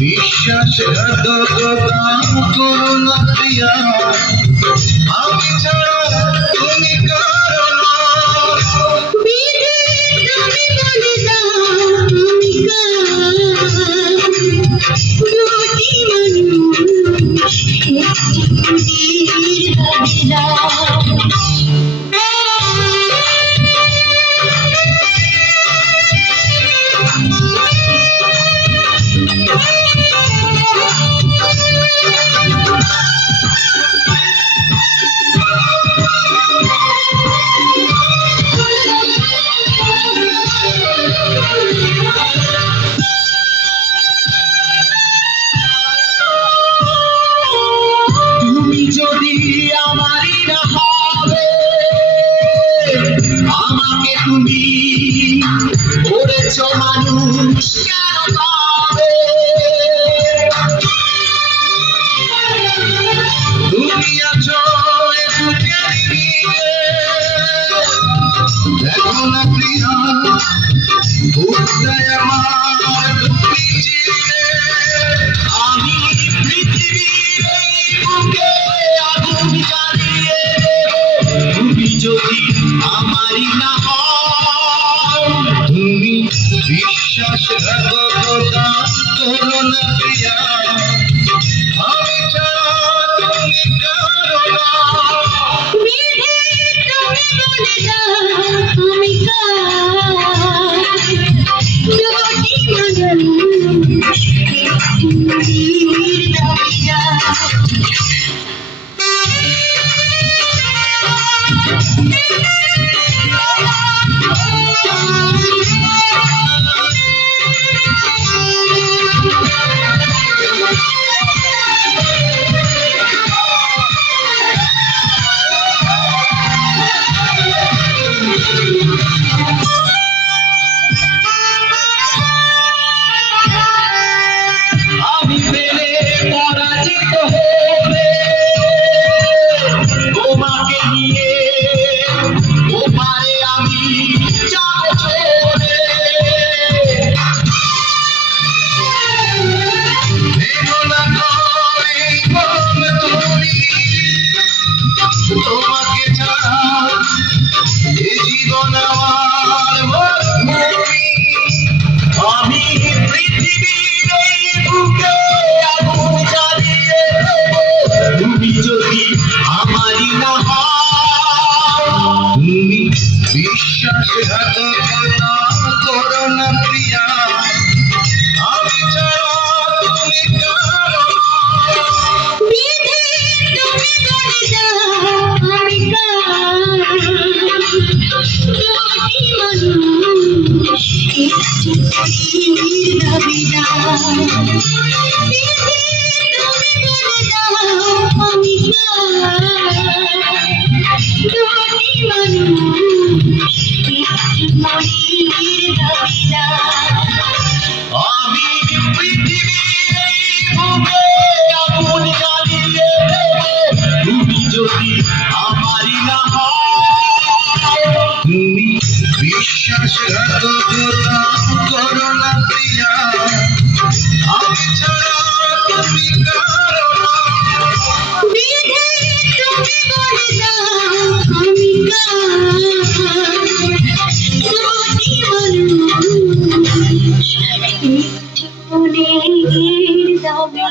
বিশ্বাসঘাতকতা করো না প্রিয়া, আমি ছাড়া তুমি কারো না। আমাকে তুমি করেছ মানুষ কেন পাবে, তুমি আছো দেখো না প্রিয়া, বুঝতে আমার তুমি চিনে, আমি পৃথিবীর বুকে আগুন জ্বালিয়ে তুমি যদি আমারই না হও, তুমি বিশ্বাসঘাতকতা করো না প্রিয়া, আমি ছাড়া তুমি কারো না। তোমাকে ছাড়া এই জীবন আমার মরুভূমি, আমি পৃথিবীর এই বুকে আগুন জ্বালিয়ে দেব, তুমি যদি আমারই না হও, তুমি বিশ্বাসঘাতকতা করো না প্রিয়া, আমি ছাড়া তুমি কারো না। আমি পৃথিবীর বুকে আগুন জ্বালিয়ে দেব, তুমি যদি আমারই না হও, তুমি বিশ্বাসঘাতকতা করো না প্রিয়া, আমি ছাড়া তুমি কারো না। জীবনের দামে